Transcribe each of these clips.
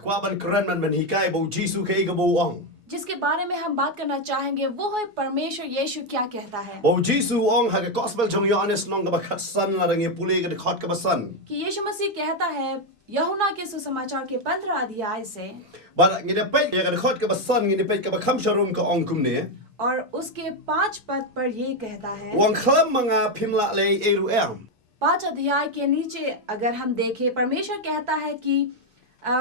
Kwa ban kran man man hikai bo Jisu ke ga bo ong. जिसके बारे में हम बात करना चाहेंगे वो है परमेश्वर यीशु क्या कहता है Bo Jisu ong ha ga gospel jong Yohanes nong ga ba khat san la dang ye puli ga khot ga ba san. कि यीशु मसीह कहता है यूहन्ना के सुसमाचार के 15 अध्याय से Ba ngi de pe ga khot ga ba san ngi de pe ga ba kham sharum ka ong kum ne. और उसके 5 पद पर ये कहता है Wang khlam manga phimla le eru em. 5 अध्याय के नीचे अगर हम देखें परमेश्वर कहता है कि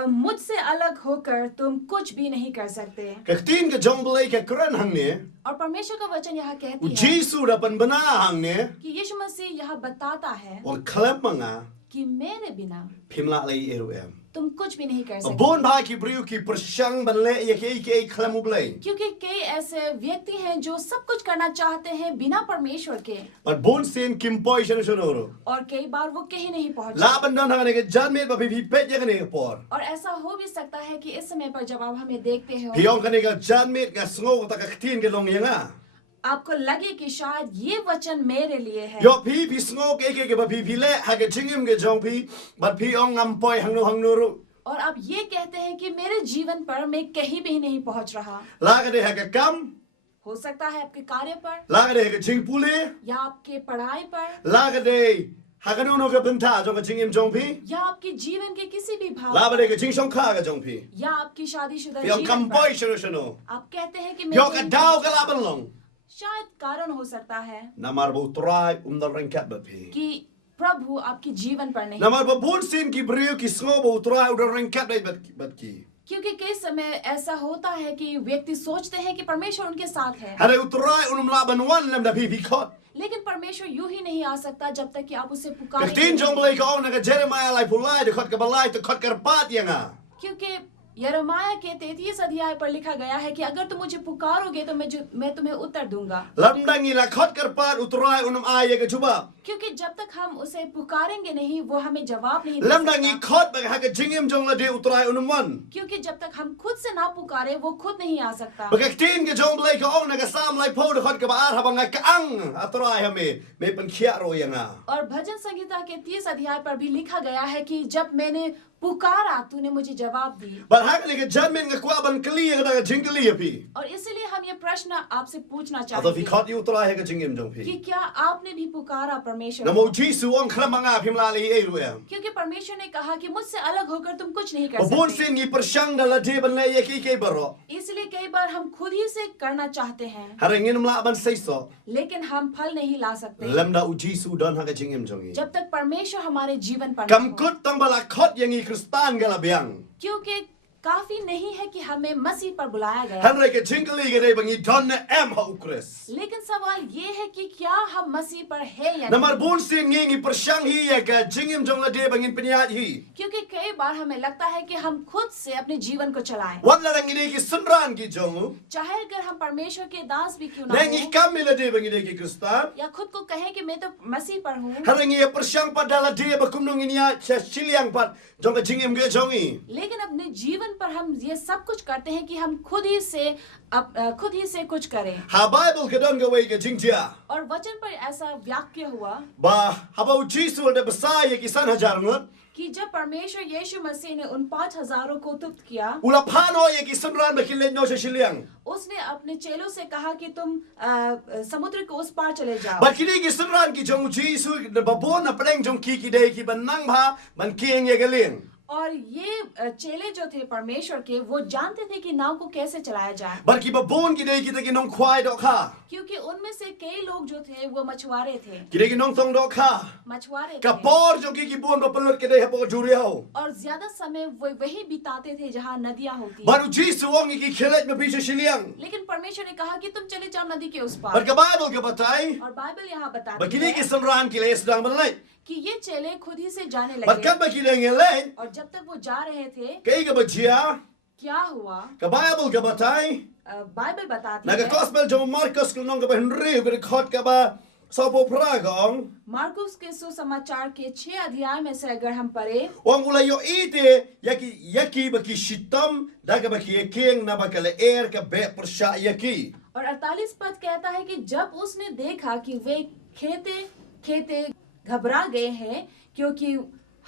मुझसे अलग होकर तुम कुछ भी नहीं कर सकते Ka tin ga jong blai ka kran hang ne. और परमेश्वर का वचन यहाँ कहती है Jisu da pan bana hang ne. कि यीशु मसीह यह बताता है Wang khlam manga कि मेरे बिना phimla le eru em. तुम कुछ भी नहीं कर सकते Bon ba ki briu ki persyang ban le ye ke khlam blai. क्योंकि कई ऐसे व्यक्ति हैं जो सब कुछ करना चाहते हैं बिना परमेश्वर के But bon sin kim poi shano shano. और कई बार वो कहीं नहीं पहुंच La ban dan hang ne ga jan me ba bi pe ye ne por. और ऐसा हो भी सकता है कि इस समय पर जब आप हमें देखते हो Piong ka ne ga jan me ga sngo ta ka tin ke long yanga. आपको लगे कि शायद ये वचन मेरे लिए है Yo pi sngo ke ba pi le ha ga chingim ge jong pi but pi ong am poi hang no ru. और आप ये कहते हैं कि मेरे जीवन पर मैं कहीं भी नहीं पहुंच रहा La ga de ha ga kam, हो सकता है आपके कार्य पर la ga de ha ga ching puli, या आपके पढ़ाई पर la ga de ha ga no ga benta jong ga chingim jong pi. या आपके जीवन के किसी भी भाव La ba पर, de ga ching song kha ga jong pi. या आपकी शादीशुदा Piong जीवन kam पर poi shano. आप कहते हैं कि Yo मैं ka नहीं dau पहुंच ga la रहा। ban long. शायद कारण हो सकता है Namar bo try dal rangkat ba pi. कि प्रभु आपके जीवन पर नहीं Namar bo bon sin ki briu ki sngo bo try dal rangkat dai bat ki. क्योंकि कई समय ऐसा होता है कि व्यक्ति सोचते हैं कि परमेश्वर उनके साथ है Hare utray unum la ban wan lam da pi khot. लेकिन परमेश्वर यूं ही नहीं आ सकता जब तक कि आप उसे Ka पुकारेंगे tin jong नहीं। blai ka ong na ga Jeremiah lai pulai de khot ka balai te khot ka pat yanga. क्योंकि यिर्मयाह के 33 अध्याय पर लिखा गया है कि अगर तुम मुझे पुकारोगे तो मैं तुम्हें उत्तर दूंगा Lam dangi la khot ka pat utray unum ay ye ga chuba. क्योंकि जब तक हम उसे पुकारेंगे नहीं वो हमें जवाब नहीं दे Lam dangi सकता khot ba ha ga jingim jong la de utray unum wan. क्योंकि जब तक हम खुद से ना पुकारे वो खुद नहीं आ सकता Ba ka tin ga jong blai ka ong na ga sam lai po de khot ka ba ar ha ba nga ka ang atray ha me pan khia ro yanga. और भजन संहिता के 30 अध्याय पर भी लिखा गया है कि जब मैंने पुकारा तूने मुझे जवाब दी But ha ga ga jan men ga kwa ban kli ga da jing kli ya pi. और इसलिए हम ये प्रश्न आपसे पूछना Ado fi चाहते हैं khot yu utray ha ga jingim jong कि pi. क्या आपने भी पुकारा परमेश्वर Namo को? Jisu ong khram nga phim la li e ru ya. क्योंकि परमेश्वर ने कहा कि मुझसे अलग होकर तुम कुछ नहीं कर Bon सकते sin ni persyang da la de ban le ye ki baro. इसलिए कई बार हम खुद ही से करना चाहते हैं Hare ngin la ban sei so. लेकिन हम फल नहीं ला सकते Lam da u Jisu don ha ga jingim jong yi. जब तक परमेश्वर हमारे जीवन पर Kam न हो। kut tang bala khot yang i Kristan ga la biang. क्योंकि काफी नहीं है कि हमें मसीह पर बुलाया गया Henry ke jingli ga de bang i don na em ha u Kris. लेकिन सवाल ये है कि क्या हम मसीह पर है या Namar नहीं bon sin ngi persyang hi ya ga jingim jong la de bang in penyat hi. क्योंकि कई बार हमें लगता है कि हम खुद से अपने जीवन को चलाएं Wan la ngi ki sunran ki jong. चाहे अगर हम परमेश्वर के दास भी क्यों ना Nang i हो kam la de bang i de ki Kristan. या खुद को कहे कि मैं तो मसीह पर हूँ Henry ngi persyang pa dala de ba kum nong ya chiliang pat jong ga jingim ge jong i. लेकिन अपने जीवन पर हम ये सब कुछ करते हैं कि हम खुद ही से कुछ करें Ha Bible ka don ga wei ga jingtia. और वचन पर ऐसा वाक्य हुआ Ba haba u Jisu de besai ki san hajar ngot. कि जब परमेश्वर यीशु मसीह ने उन 5,000 को तुप्त किया Ula phano ye ki sunran ba kilen no shiliang. उसने अपने चेलों से कहा कि तुम समुद्र के उस पार चले जाओ Ba kini ki sunran ki jong Jisu de ba bon na pleng jong ki de ki ban nang ba ban kieng ye galing. और ये चेले जो थे परमेश्वर के वो जानते थे कि नाव को कैसे चलाया जाए Ba ki ba bon ki de ki de ki nong khwai do kha. क्योंकि उनमें से कई लोग जो थे वो मछुआरे थे Ki de ki nong tong do kha. मछुआरे Ka थे por jong ki bon ba pelur ki de ha bo juriao. और ज्यादा समय वो वही बिताते थे जहाँ नदियाँ होती Ba u Jisu wong ki khelet ma bi shiliang. लेकिन परमेश्वर ने कहा कि तुम चले जाओ नदी के उस Ba पार ka Bible ka batai. और बाइबल यहाँ Ba बताती kini ki है sunran ki le sedang ban lai. कि ये चेले खुद ही से जाने Ba लगे kan ba ki le ngele. और जब तक वो जा रहे थे Kay ka ba jia. क्या हुआ Ka Bible ka batai. Bible बताती Naga है gospel jong Marcus kung nong ka ba Henry ka khot ka ba sa po pragong. मार्कुस के सुसमाचार के 6 अध्याय में से अगर हम पढ़े Wang ula yo ite yaki ba ki shitam daga ba ki king na ba ka le air ka be persya yaki. और 48 पद कहता है कि जब उसने देखा कि वे खेते घबरा गए हैं क्योंकि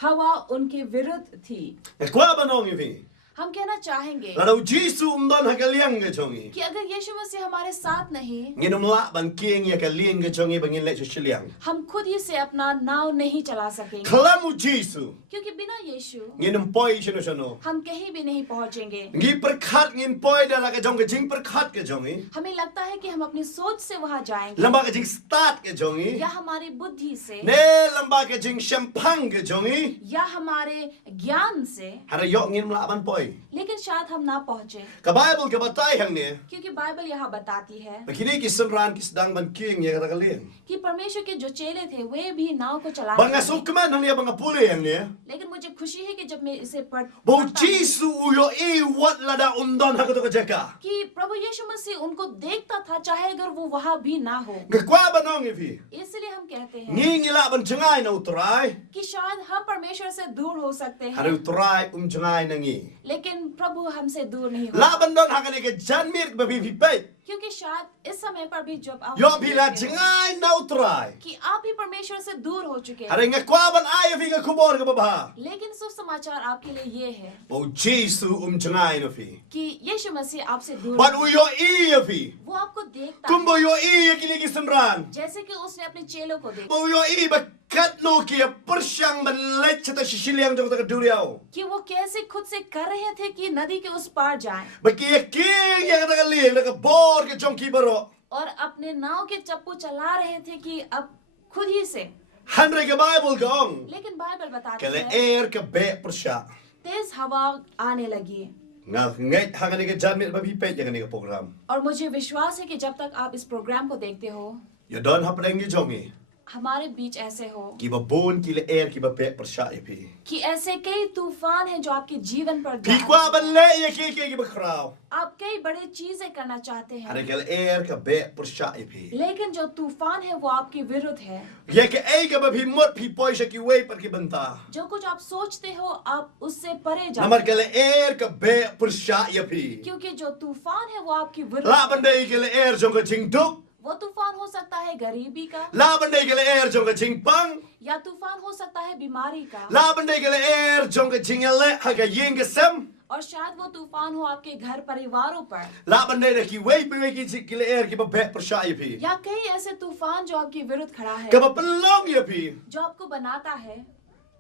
हवा उनके विरुद्ध थी Kwa ba nong ifi. हम कहना चाहेंगे Lalu Jisu umdon hakaliang ke jongi. कि अगर यीशु मसीह हमारे साथ नहीं, Nginum la ban kieng ya kaliang ke jongi bangin lek susiliang. हम खुद ही से अपना नाव नहीं चला सकेंगे, Kalamu Jisu. क्योंकि बिना यीशु Nginum poi shano. हम कहीं भी नहीं पहुंचेंगे। Ngi perkat ngin poi dah la ke jong ke jing perkat ke jongi. हमें लगता है कि हम अपनी सोच से वहां जाएंगे Lamba ke jing start ke jongi. या हमारी बुद्धि से Ne lamba ke jing shampang ke jongi. या हमारे ज्ञान से, Hara yok ngin la ban poi. लेकिन शायद हम ना पहुंचे, Ka Bible ke batai hang ni. क्योंकि बाइबल यहाँ बताती है Bakini ki semran ki sedang ban kieng ya kata kalian. कि परमेश्वर के जो चेले थे वे भी नाव को चला Banga रहे थे। sukman hang ni banga pule hang ni. लेकिन मुझे खुशी है कि जब मैं इसे Bo पढ़ता हूं Jisu uyo I wat lada umdon hak to jaka. कि प्रभु यीशु मसीह उनको देखता था चाहे अगर वो वहां भी ना हो। Ngakwa banong ifi. इसलिए हम कहते हैं Ngingila ban cengai na utrai. कि शायद हम परमेश्वर से दूर हो सकते Hara हैं, utrai cengai nangi. लेकिन प्रभु हमसे दूर नहीं हो, La bandon hakane ke janmir ke babi pe. क्योंकि शायद इस समय पर भी जब आप Yo bila देखते हो cengai na utrai. कि आप ही परमेश्वर से दूर हो चुके हैं, Hara ngakwa ban ay ifi ke kubor ke baba. लेकिन सुसमाचार आपके लिए ये है Bo Jisu cengai na fi. कि यीशु मसीह आपसे दूर Ban नहीं, uyo I ifi. वो आपको देखता Kumbo है yo I ya kili ki semran. जैसे कि उसने अपने चेलों को देखा Bo yo I bakat no ki persyang ban lech ta sisiliang jong ta duriao. कि वो कैसे खुद से कर रहे थे कि नदी के उस पार जाएं Baki ya king ya kata kalian ka bor ke jong ki baro. और अपने नाव के चप्पू चला रहे थे कि अब खुद ही से, Hanre ke Bible gong. लेकिन बाइबल बताती Kale है air ke be persya. तेज हवा आने लगी। Ngai hangane ke janmir babi pe ya ke program. और मुझे विश्वास है कि जब तक आप इस प्रोग्राम को देखते हो Ya don hapreng ki jongi. हमारे बीच ऐसे हो Ki ba bon ki le air ki ba be persya ipi. कि ऐसे कई तूफान हैं जो आपके जीवन पर Pi जा kwa रहे हैं। ban le ya ki ba krao. आप कई बड़ी चीजें करना चाहते Hare हैं, kale air ke be persya ipi. लेकिन जो तूफान है वो आपके विरुद्ध है। Ya ke ai ke ba bi mot pi poi sa ki wei par ki banta. जो कुछ आप सोचते हो आप उससे परे जाते Namar हो, kale air ke be persya ipi. क्योंकि जो तूफान है वो आपके विरुद्ध La है। bandai kale air jong ke jing duk. वो तूफान हो सकता है गरीबी का, La bandai kale air jong ke jing pang. या तूफान हो सकता है बीमारी का, La bandai kale air jong ke jing le ha ke ying ke sem. और शायद वो तूफान हो आपके घर परिवारों पर, La bandai da ki wei pe ki le air ki ba be persya ipi. या कई ऐसे तूफान जो आपके विरुद्ध खड़ा है, Ka ba pelong ipi. जो आपको बनाता है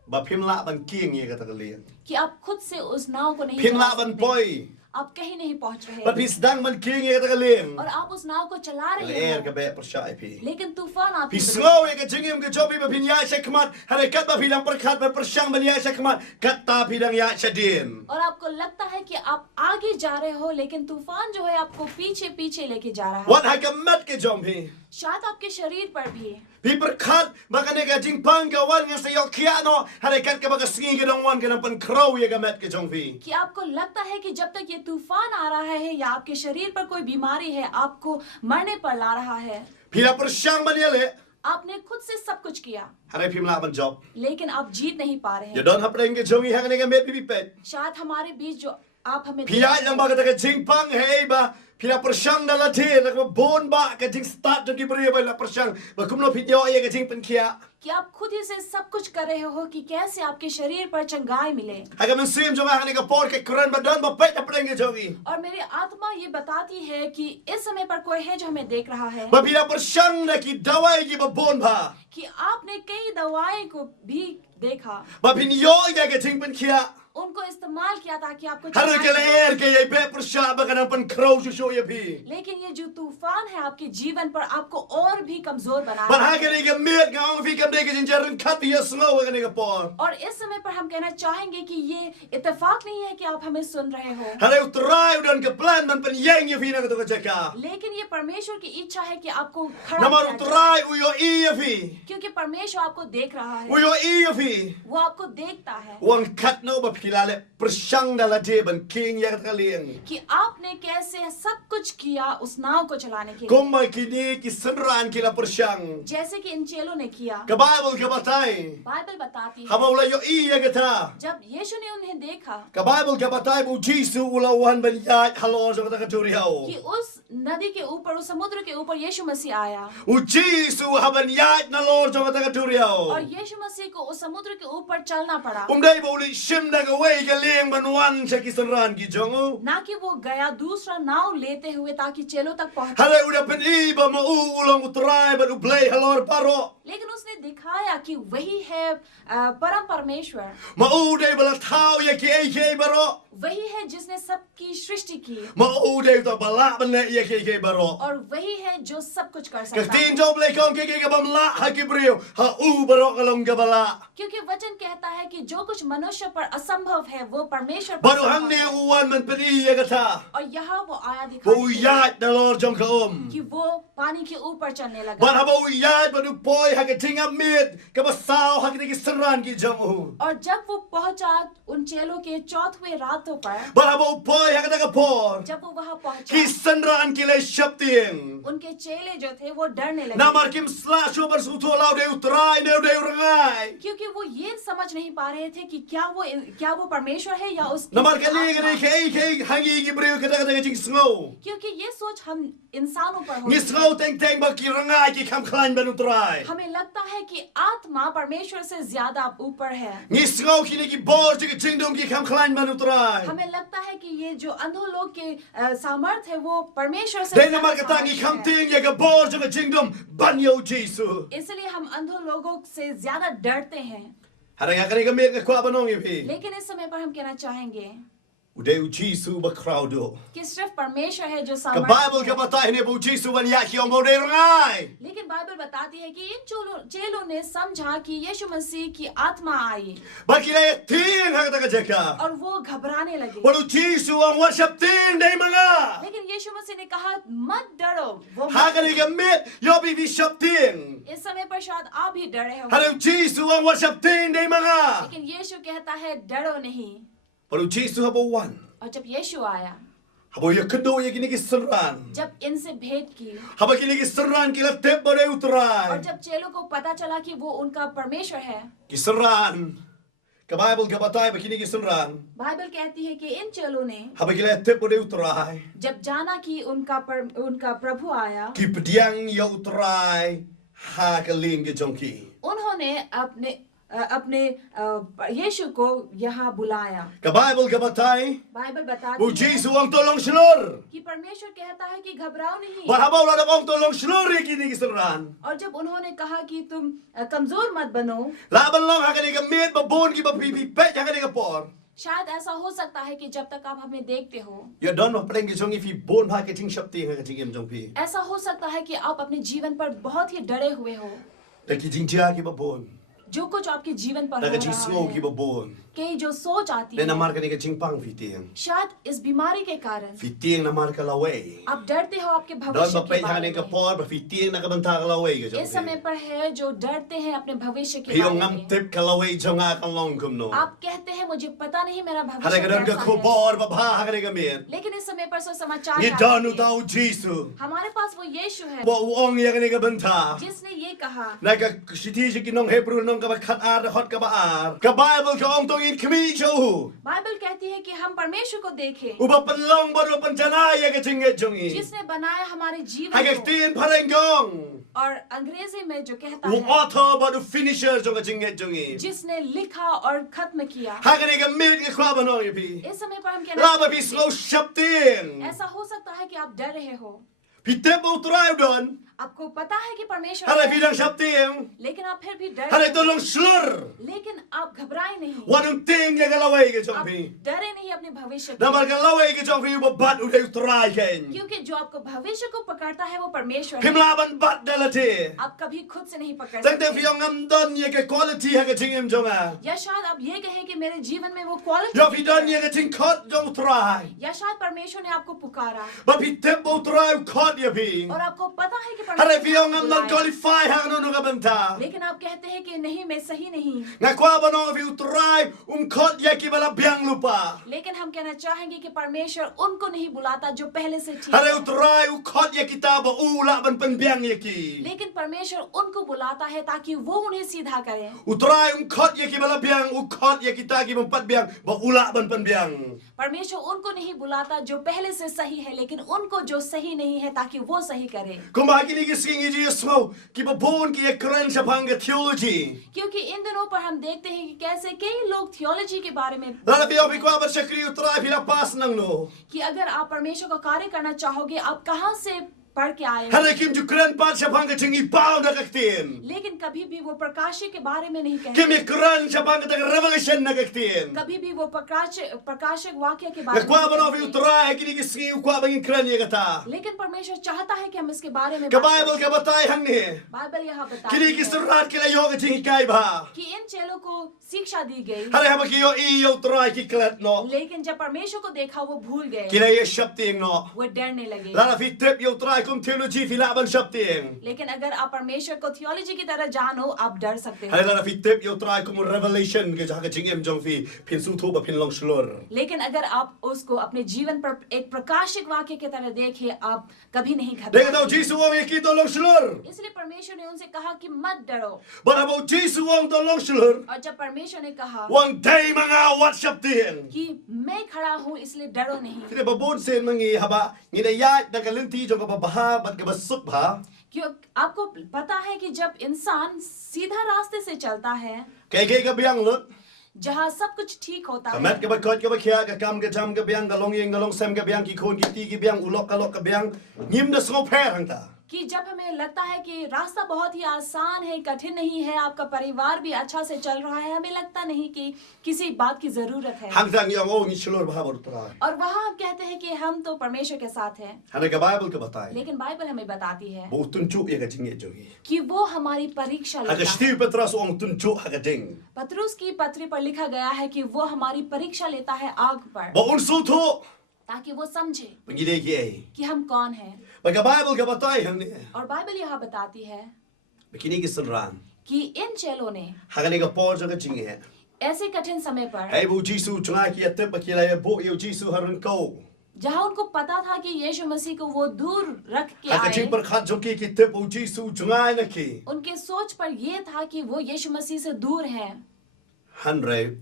Ba phim la ban kieng ye kata kalian. कि आप खुद से उस नाव को नहीं Phim चला la ban सकते, poi. आप कहीं नहीं पहुंच Ba रहे pi sedang ban kieng ye kata kalian. और आप उस नाव को चला Le रहे air ke हो, be persya ipi. लेकिन तूफान Pi आपके विरुद्ध slow ye ke jingim ke jobi ba pin ya sekmat. Hare kat ba pidang perkat ba persyang ban ya sekmat. Kat ta pidang ya sedin. और आपको लगता है कि आप आगे जा रहे हो, लेकिन तूफान जो है आपको पीछे पीछे लेके जा रहा है। Wat ha ke mat ke jom pi. शायद आपके शरीर पर भी, Pi perkat baka ne ka jing pang ka wan nga sa yo kiano. Hare kat ka baka singi ke dong wan ke nang pan crow ye ka mat ke jom pi. कि आपको लगता है कि जब तक ये तूफान आ रहा है या आपके शरीर पर कोई बीमारी है आपको मरने पर ला रहा है, Pila persyang ban ye le. आपने खुद से सब कुछ किया Hare phim la ban job. लेकिन आप जीत नहीं पा रहे Ya हैं। don ha preng ke jongi hang ne ka met pi pet. शायद हमारे बीच जो आप हमें Pia yang ba ka jing pang hei ba. Pila persyang da la the la ka bon ba ka jing start to ki beri ba la persyang. Ba kumno pi yo ye ka jing pen kia. कि आप खुद ही से सब कुछ कर रहे हो कि कैसे आपके शरीर पर चंगाई मिले। Ha ka men sim jong hang ne ka por ke kren ba don ba pet ha preng ke jongi. और मेरी आत्मा ये बताती है कि इस समय पर कोई है जो हमें देख रहा है, Ba pila persyang na ki dawai ki ba bon ba. कि आपने कई दवाई को भी देखा, Ba pin yo ye ka jing pen kia. उनको इस्तेमाल किया ताकि आपको Hare चंगाई ke le मिले। air ke ye be persya ba ka nang pan crow su so ye pi. लेकिन ये जो तूफान है आपके जीवन पर आपको और भी कमजोर बना Ba रहा ha है। ke ne ka met ka ong fi kam de ke jing jaran kat pi ya snow ka ne ka por. और इस समय पर हम कहना चाहेंगे कि ये इत्तेफाक नहीं है कि आप हमें सुन रहे हो, Hare utrai udan ke plan ban pen yang ye fi na ka to ka jaka. लेकिन ये परमेश्वर की इच्छा है कि आपको खड़ा Namar किया जाए, utrai uyo i ye fi. क्योंकि परमेश्वर आपको देख रहा है, Uyo i ye fi. वो आपको देखता है Wang kat no ba pila le persyang da la de ban king ya ka kalian. कि आपने कैसे सब कुछ किया उस नाव को चलाने के लिए, Kung mai kini ki senran ki la persyang. जैसे कि इन चेलों ने किया। Ka Bible ka batai. Bible बताती है Hama ula yo i ye ka ta. जब यीशु ने उन्हें देखा Ka Bible ka batai bu Jisu ula wan ban ya halo so ka ta turiao. कि उस नदी के ऊपर, उस समुद्र के ऊपर यीशु मसीह आया U Jisu haban ya na lord so ka ta और turiao. यीशु मसीह को उस समुद्र के ऊपर चलना पड़ा, Dai ba uli shim da ga wei galing banwan sa kisanran ki jongo. ना कि वो गया दूसरा नाव लेते हुए ताकि चेलों तक पहुंचे, Hala udah pen iba mauulang utray ban ublay halor paro. लेकिन उसने दिखाया कि वही है परम परमेश्वर, Mauday bala tao ya ki ay baro. वही है जिसने सबकी सृष्टि की, Mauday to bala ban ya ki baro. और वही है जो सब कुछ कर सकता Katin है। job lay kong ki bam la ha ki brio ha u baro kalong gabala. क्योंकि वचन कहता है कि जो कुछ मनुष्य पर असंभव है वो परमेश्वर पर Baru संभव hang ne है। uwan man pen iya kata. और यहाँ वो आया Bo दिखाई uyat dalor jong kaum. कि वो पानी के ऊपर चलने Ban लगा, haba uyat banu poy ha ka tingam mid ka basaw ha ki kisanran ki jongo. और जब वो पहुंचा उन चेलों के चौथवें रातों पर, Ban haba upoy ha ka taga por. जब वो वहां पहुंचा Kisanran ki lay shapting. उनके चेले जो थे वो डरने लगे, Namar kim slasho bersutu lau de utray ne de urangai. क्योंकि वो ये समझ नहीं पा रहे थे कि क्या वो परमेश्वर है या उसकी Namar kali आत्मा। ke hangi ki brio ka taga jing snow. क्योंकि ये सोच हम इंसानों पर Ni होती snow है। teng teng ba ki rangai ki kam klan ben utray. हमें लगता है कि आत्मा परमेश्वर से ज्यादा ऊपर है। Ni snow ki ni ki bor ki jingdom ki kam klan ben utray. हमें लगता है कि ये जो अंधों लोग के सामर्थ है वो परमेश्वर से Dei ज्यादा namar ka tangi सामर्थ्य kam है। ting ya ka bor ki jingdom ban yo Jesus. इसलिए हम अंधों लोगों से ज्यादा डरते हैं। Hara nga kani ka me ka kwa banong ipi. लेकिन इस समय पर हम कहना चाहेंगे Ude u Jesus ba crowdo. कि सिर्फ परमेश्वर है जो Ka Bible सामर्थ्य ka है। batay ne bu Jesus ban ya ki ongo de rangai. लेकिन बाइबल बताती है कि इन चेलों ने समझा कि यीशु मसीह की आत्मा आई Ba ki lay ting ha ka taga jeka. और वो घबराने लगे। Walu Jesus ang worship ting dei mga. लेकिन यीशु मसीह ने कहा मत डरो, वो Ha मत ka ni ka mit yo bi bishop ting. इस समय पर शायद आप भी डरे हो, Hara Jesus ang worship ting dei mga. लेकिन यीशु कहता है डरो नहीं। Walu Jesus habo one. और जब यीशु आया, Habo ya kendo ya kini ki serran. जब इनसे भेंट की Haba kini ki serran ki la tep ba de और utray. जब चेलों को पता चला कि वो उनका परमेश्वर है, Ki serran. Ka Bible ka batay ba kini ki serran. Bible कहती है कि इन चेलों ने Haba ki la tep ba de utray. जब जाना कि उनका प्रभु आया, Ki pediang ya utray. Ha ka ling ki jongki. उन्होंने अपने यीशु को यहाँ बुलाया। Ka Bible ka batay. Bible बताती Bu है Jesus ang tolong slur. कि परमेश्वर कहता है कि घबराओ नहीं। Bahabaw la ang tolong slur kini ki serran. और जब उन्होंने कहा कि तुम कमजोर मत bano, Laban lang ha kani ka mit ba bon ki ba pipi pet ha kani ka por. शायद ऐसा हो सकता है कि जब तक आप हमें देखते हो, Ya don ma preng ki jongi fi bon ha ke ting shapti ha ke ting em jongpi. ऐसा हो सकता है कि आप अपने जीवन पर बहुत ही डरे हुए हो। Da ki jing jia ki ba bon. जो कुछ आपके जीवन पर Da हो ka jing रहा snow ki है, ba bon. कई जो सोच आती Den na है, mar kani ka jing pang fi tiang. शायद इस बीमारी के कारण Fi tiang na mar ka laway. आप डरते हो आपके Don भविष्य ba के pe ha बारे ni ka में। por ba fi tiang na ka banta ka laway ka इस समय jongpi. पर है जो डरते हैं अपने भविष्य के Hiyong बारे ngam में। tip ka laway jonga ka long kum no. आप कहते हैं मुझे पता नहीं मेरा Hada भविष्य ka don ka कैसा ko है, bor ba ba ha kani ka mit. लेकिन इस समय पर समाचार Ni आते don हैं। tau Jesus. हमारे पास वो यीशु है Bo uong ya kani ka banta. जिसने ये कहा, Na ka siti si kinong Hebrew nong ka ba khat ar hot ka ba ar. Ka Bible ka ong tong in kmi cho. Bible कहती है कि हम परमेश्वर को देखें Uba panlong ba ro panjana ya ka jinget jongi. जिसने बनाया हमारे Ha जीवन ka को। tin parengong. और अंग्रेजी में जो कहता U है author ba ro finisher jong ka jinget jongi. जिसने लिखा और खत्म किया। Ha ka ni ka mit ka kwa ba no pi. इस समय पर हम La ba कहना bi slow shaptin. ऐसा हो सकता है कि आप डर रहे हो, Pi tempo utray don. आपको पता है कि परमेश्वर Hara है, bidang shaptin. लेकिन आप फिर भी डर Hara रहे हो। tolong slur. लेकिन आप घबराए नहीं, Wanong ting ya ka laway ka आप jong pi. डरे नहीं अपने भविष्य Na को, mar ka laway ka jong pi uba bat uday utray ken. क्योंकि जो आपको भविष्य को पकड़ता है वो परमेश्वर है। Himlaban bat dalate. आप कभी खुद से नहीं पकड़ Tang tang सकते, fiyong ngam don ye ka quality ha ka jingem jonga. या शायद आप ये कहें कि मेरे जीवन में वो quality Yo fi don ye ka jing kot jong utray. या शायद परमेश्वर ने आपको पुकारा Ba pi tempo utray kot ye pi. और आपको पता है कि Hara परमेश्वर ने fiyong आपको ngam non बुलाया, qualify ha no ka banta. लेकिन आप कहते हैं कि नहीं मैं सही नहीं। Nga kwa ba no fi utray kot ye ki bala biang lupa. लेकिन लेकिन हम कहना चाहेंगे कि परमेश्वर उनको नहीं बुलाता जो पहले से ठीक Hare है, utrai ukhot ya kita ba ula ban penbiang ya ki. लेकिन परमेश्वर उनको बुलाता है ताकि वो उन्हें सीधा करे। Utrai ukhot ya ki bala biang ukhot ya kita ki empat biang ba ula ban penbiang. परमेश्वर उनको नहीं बुलाता जो पहले से सही है, लेकिन उनको जो सही नहीं है ताकि वो सही करे। Kumbagi ni gising ji smo ki ba bon ki ekran sa bang theology. क्योंकि इन दिनों पर हम देखते हैं कि कैसे कई लोग थियोलॉजी के बारे में Lala biyo bi kwa ba shakri utrai pila pas nang no. कि अगर आप परमेश्वर का कार्य करना चाहोगे आप कहाँ से पढ़ के आए हो? Hare kim ju kran pat sa bang tingi pau na kaktin. लेकिन कभी भी वो प्रकाश के बारे में नहीं कहते, Kim ekran sa bang ta revelation na kaktin. कभी भी वो प्रकाशक वाक्य के बारे में Kwa ba no नहीं bi कहते। utrai ki ni gising kwa ba ekran ya kata. लेकिन परमेश्वर चाहता है कि हम इसके बारे में Ka बात Bible ka batay hang ni. करें। बाइबल यहाँ बताती Kini है gisrat kila yo ka tingi kai ba. कि इन चेलों को शिक्षा दी गई, Hare haba ki yo I yo utrai ki klat no. लेकिन जब परमेश्वर को देखा वो भूल गए, Kila ye shapting no. वो डरने लगे। Lala fi tip yo utrai kum theology fi laban shapting. लेकिन अगर आप परमेश्वर को थियोलॉजी की तरह जानो आप डर सकते Hare हो, lala fi tip yo utrai kum revelation ke jaga jingem jong fi pin su thu ba pin long slur. लेकिन अगर आप उसको अपने जीवन पर एक प्रकाशिक वाक्य की तरह देखें आप कभी नहीं Dega daw घबराएंगे। Jisu wong ye ki do long slur. इसलिए परमेश्वर ने उनसे कहा कि मत डरो, But about Jisu wong do long slur. और जब परमेश्वर ने कहा Wang day mga wat shapting. कि मैं खड़ा हूँ इसलिए डरो नहीं, Kini ba bon sen mangi haba ni da ya da galinti jong ka ba ha bat ka ba suk ba. क्यों आपको पता है कि जब इंसान सीधा रास्ते से चलता है Kay ka biang lut. जहाँ सब कुछ ठीक होता Kamat है, ka ba kot ka ba kya ka kam ka jam ka biang ka long yeng ka long sem ka biang ki khon ki ti ki biang ulok ka biang ngim da sngop pher hang ta. कि जब हमें लगता है कि रास्ता बहुत ही आसान है, कठिन नहीं है, आपका परिवार भी अच्छा से चल रहा है, हमें लगता नहीं कि किसी बात की जरूरत है, Hang tang yang oh ni slur ba ba utrai. और वहाँ हम कहते हैं कि हम तो परमेश्वर के साथ हैं। Hane ka Bible ka batay. लेकिन बाइबल हमें बताती है Bo tunjuk ye ka jinge jongi. कि वो हमारी परीक्षा Haga लेता है। Steve Petras ong tunjuk haga ding. पतरुस की पत्री पर लिखा गया है कि वो हमारी परीक्षा लेता है आग पर, Ba unsu thu. ताकि वो समझे Pagide ki ay. कि हम कौन हैं। Ba ka Bible ka batay hang ni. और बाइबल यहाँ बताती है Bikini ki sunran. कि इन चेलों ने Haga ni ka por ka jinge. ऐसे कठिन समय पर Hey bo Jisu chunga ki atep ba ki la bo yo Jisu harun ko. जहाँ उनको पता था कि यीशु मसीह को वो दूर रख के Haga आए, jing par khat jongi ki tep bo Jisu chunga na ki. उनके सोच पर ये था कि वो यीशु मसीह से दूर हैं, Hanre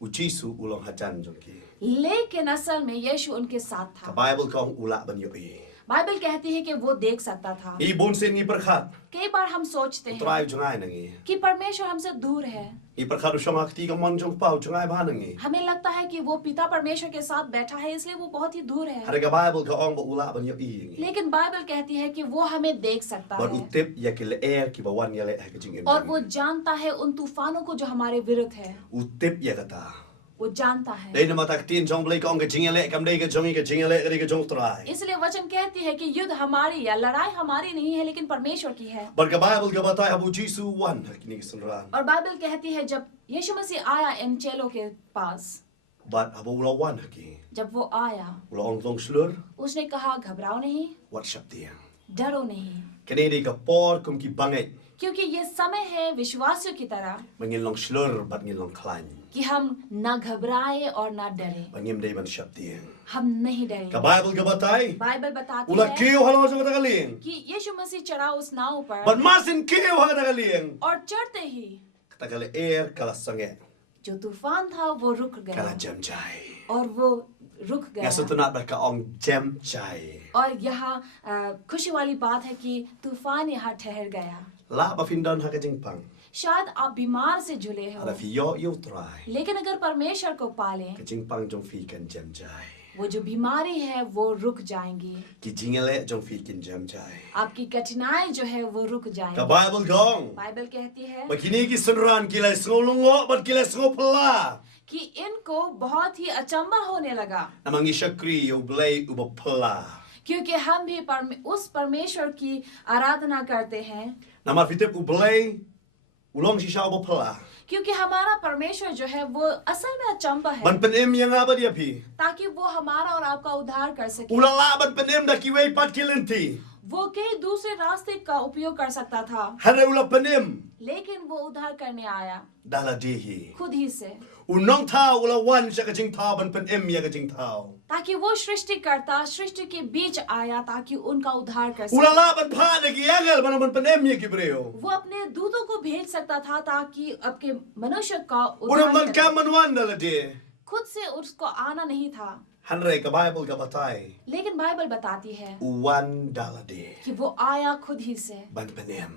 u Jisu ulong hajan jongi. लेकिन असल में यीशु उनके साथ Ka था। Bible ka ong ula ban yo ye. Bible कहती है कि वो देख सकता था। I bon sen ni par khat. कई बार हम सोचते हैं Try chunga na ngi. कि परमेश्वर हमसे दूर है, I par khat u shong akti ka mon jong pau chunga ba na ngi. हमें लगता है कि वो पिता परमेश्वर के साथ बैठा है इसलिए वो बहुत ही दूर है, Hare ka Bible ka ong ba ula ban yo i. लेकिन बाइबल कहती है कि वो हमें देख सकता But है utip ya ki le air ki ba wan ya le ha ka jing. और वो जानता है उन तूफानों को जो हमारे विरुद्ध है, Utip ya kata. वो जानता है। Dei na matak tin jong blai ka ong ka jing le kam dei ka jongi ka jing le ka jong try. इसलिए वचन कहती है कि युद्ध हमारी या लड़ाई हमारी नहीं है लेकिन परमेश्वर की है। But ka Bible ka batay habu Jisu wan kini ki sunran. और बाइबल कहती है जब यीशु मसीह आया इन चेलों के पास, But habu ula wan ki. जब वो आया Ula ong long slur उसने कहा घबराओ नहीं, wat shapti. डरो नहीं, Kani di ka por kum ki bangai. क्योंकि ये समय है विश्वासियों की तरह Mangin long slur bat ngin long klan. कि हम ना घबराए और ना डरे, Mangim dei ban shapti. हम नहीं Ka डरे। Bible ka batay. बाइबल बताती Ula है kiyo halo jong tagaling. कि यीशु मसीह चढ़ा उस नाव पर But masin kiyo ha tagaling. और चढ़ते ही Tagale air kala sange. जो तूफान था वो रुक Kala गया jam jai. और वो रुक Ya गया। sutunat ba ka ong jam jai. और यहाँ खुशी वाली बात है कि तूफान यहाँ ठहर गया। La ba findan ha ka jing pang. शायद आप बीमार से झुले Ala हो, fi yo try. लेकिन अगर परमेश्वर को पालें Ka jing pang jong fi kan jam jai. वो जो बीमारी है वो रुक जाएंगी, Ki jingale jong fi kin jam jai. आपकी कठिनाई जो है वो रुक Ka जाएंगी। Bible gong. बाइबल कहती है Makini ki sunran kilai ngolungo bat kilai ngopla. कि इनको बहुत ही अचंभा होने लगा, Namang ishakri yo blay ubapla. क्योंकि हम भी उस परमेश्वर की आराधना करते हैं, Namar fitip ublay ulong shisha ubapla. क्योंकि हमारा परमेश्वर जो है वो असल में अचंभा है, Ban penem yang apa dia pi? ताकि वो हमारा और आपका उद्धार कर सके। Ulala ban penem da kiway pat kilenti. वो कई दूसरे रास्ते का उपयोग कर सकता था, Hare ula penem लेकिन वो उद्धार करने आया dala dehi. खुद ही से। unong tao ula wan siya kajing tao ban pen em ya kajing tao. ताकि वो सृष्टिकर्ता सृष्टि के बीच आया ताकि उनका उद्धार कर Ula सके। la ban pa na giyagal ban pen em ya kibreo. वो अपने दूतों को भेज सकता था ताकि आपके मनुष्य का Una उद्धार man करे। kam man wan dala de. खुद से उसको आना नहीं था, Hanre ka Bible ka batay. लेकिन बाइबल बताती है Wan dala de. कि वो आया खुद ही से Ban pen em.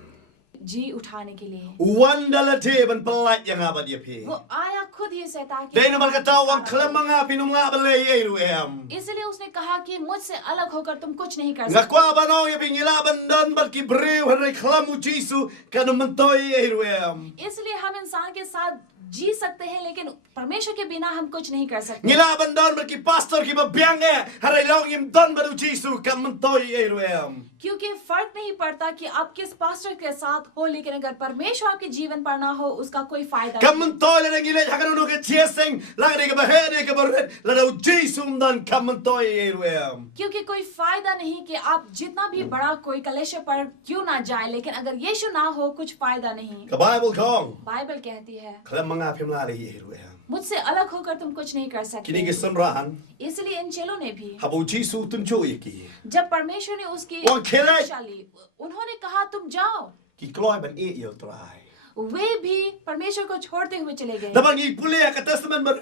जी उठाने के लिए। Wan dala de ban pelat yang abad ya pi. वो आया खुद ही से ताकि Dahil naman katawang kalamanga pinunga balay ay ruem. इसलिए उसने कहा कि मुझसे अलग होकर तुम कुछ नहीं कर Nga सकते। kwa ba no ya pingilaban dan bal kibreu hanre klamu Jisu kanamantoy ay ruem. इसलिए हम इंसान के साथ जी सकते हैं, लेकिन परमेश्वर के बिना हम कुछ नहीं कर सकते। Ngilaban dan bal ki pastor ki babyang eh hanre long yim dan balu Jisu kanamantoy ay ruem. क्योंकि फर्क नहीं पड़ता कि आप किस पास्टर के साथ हो, लेकिन अगर परमेश्वर आपके जीवन पर ना हो उसका कोई फायदा नहीं। Kamantoy la ngilay hakanuno ka tieseng lagri ka bahene ka baret la daw Jisu dan kamantoy ay ruem. क्योंकि कोई फायदा नहीं कि आप जितना भी बड़ा कोई कलेश पर क्यों ना जाए, लेकिन अगर यीशु ना हो कुछ फायदा नहीं। Ka Bible kong बाइबल कहती है kalamanga pimlari ay ruem. मुझसे अलग होकर तुम कुछ नहीं कर Kini ki सकते। sunrahan इसलिए इन चेलों ने भी habu Jisu tunjoy ki. जब परमेश्वर ने उसकी वो खेले। शिक्षा ली, उन्होंने कहा तुम जाओ। Ki kloy ban e yo try. वे भी परमेश्वर को छोड़ते हुए चले गए, Dabang i puli ka testament ba?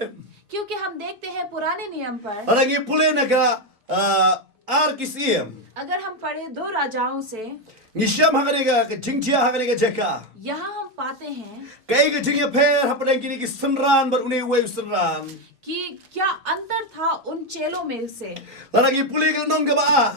क्योंकि हम देखते हैं पुराने नियम पर। Alang i puli na ka arkisiem. अगर हम पढ़े 2 राजाओं से, Ni siyam hakani ka jingtia hakani ka jeka. यहाँ हम पाते हैं Kay ka jingya per hapadang kini ki sunran bar uni way sunran. कि क्या अंतर था उन चेलों में से। Alang i puli ka nong ka ba?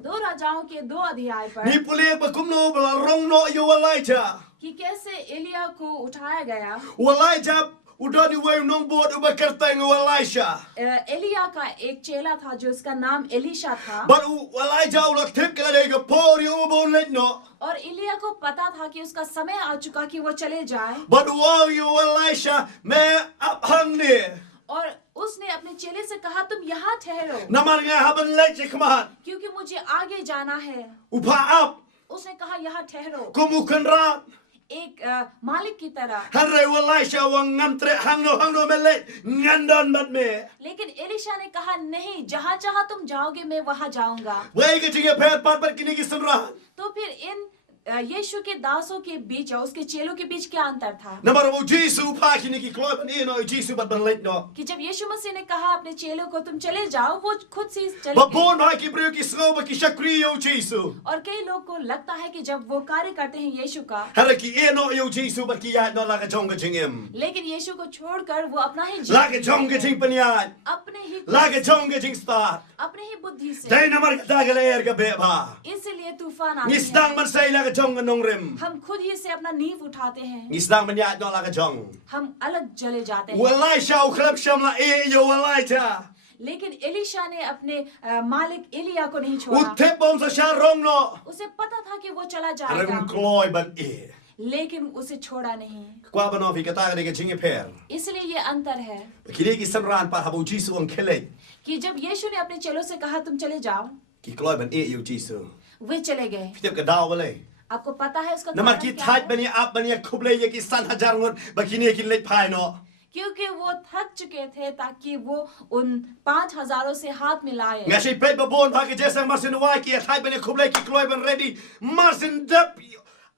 2 राजाओं के 2 अध्याय पर Ni puli ba kumno bala rong no yo walaicha. कि कैसे एलिया को उठाया गया। Walaicha udani way nong bod uba kerteng walaisha. Elia का एक चेला था जो उसका नाम एलीशा था, But walaicha ulak tip ka ka por yo bo no. और एलिया को पता था कि उसका समय आ चुका कि वो चले जाए, But wow yo walaisha me aphang ni. और उसने अपने चेले से कहा तुम यहाँ ठहरो Naman nga haban leiche kaman. क्योंकि मुझे आगे जाना है। Upa up. उसने कहा यहाँ ठहरो Kumukan rat. एक मालिक की तरह। Hanre walaisha wang ngamtre hangno mele ngandan bat me. लेकिन एलिशा ने कहा नहीं, जहाँ जहाँ तुम जाओगे मैं वहाँ जाऊंगा। Way ka jinga per pat kini ki sunra. तो फिर इन यीशु के दासों के बीच और उसके चेलों के बीच क्या अंतर था Namar mo Jisu pa kini ki kloy ban ino Jisu bat ban leit no. कि जब यीशु मसीह ने कहा अपने चेलों को तुम चले जाओ, वो खुद से चले Ba गए। bon ba ki breu ki sno ba ki shakri yo Jisu. और कई लोग को लगता है कि जब वो कार्य करते हैं यीशु का, Hara ki eno yo Jisu ba ki ya no la ka jonga jingim. लेकिन यीशु को छोड़कर वो अपना ही La ka jonga jing panyad. अपने ही La ka jonga jing star. अपने ही बुद्धि से। Dai namar ka tagala er ka be ba. इसलिए तूफान आते हैं। Ngisdang man say la ka jonga nong rim. हम खुद ही से अपना नींव उठाते हैं, Ngisdang man ya no la ka jong. हम अलग चले जाते हैं। Walaisha u khlap sham la e yo walaita. लेकिन एलिशा ने अपने मालिक एलिया को नहीं छोड़ा। Utep bom sa sha rong no. उसे पता था कि वो चला Aram जाएगा, kloy ban e. लेकिन उसे छोड़ा नहीं। Kwa ba no fi kata ka jinga per. इसलिए ये अंतर है Kini ki samran pa habu Jisu ang kele. कि जब यीशु ने अपने चेलों से कहा तुम चले जाओ, Ki kloy ban e yo Jisu. वे चले गए। Fitep ka daw wale. आपको पता है उसका Namar कारण ki क्या thaj है? ban ya ap ban ya kuble ye ki san hajar ngot ba kini ki leit pai no. क्योंकि वो थक चुके थे ताकि वो उन 5,000 से हाथ मिलाए। Ngashi pe ba bon ba ki jesang marsin wa ki thaj ban ya kuble ki kloy ban ready. Marsin dep.